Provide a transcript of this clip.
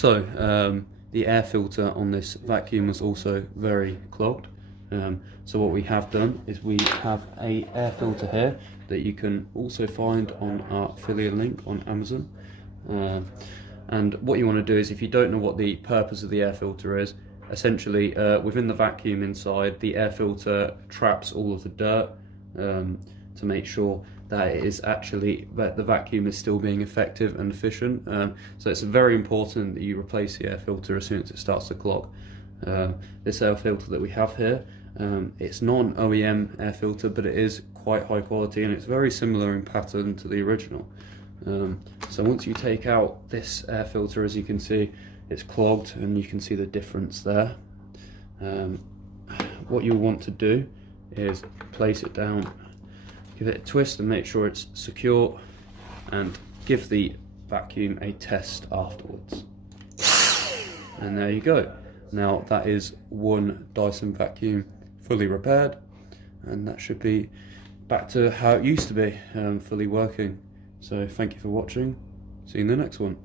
The air filter on this vacuum was also very clogged. So what we have done is we have a air filter here that you can also find on our affiliate link on Amazon. And what you want to do is, if you don't know what the purpose of the air filter is, essentially within the vacuum inside, the air filter traps all of the dirt to make sure that it is actually, that the vacuum is still being effective and efficient. So it's very important that you replace the air filter as soon as it starts to clog. This air filter that we have here, it's not an OEM air filter, but it is quite high quality and it's very similar in pattern to the original. So once you take out this air filter, as you can see, it's clogged and you can see the difference there. What you'll want to do is place it down, give it a twist and make sure it's secure, and give the vacuum a test afterwards. And there you go. Now that is one Dyson vacuum fully repaired, and that should be back to how it used to be, fully working. So thank you for watching. See you in the next one.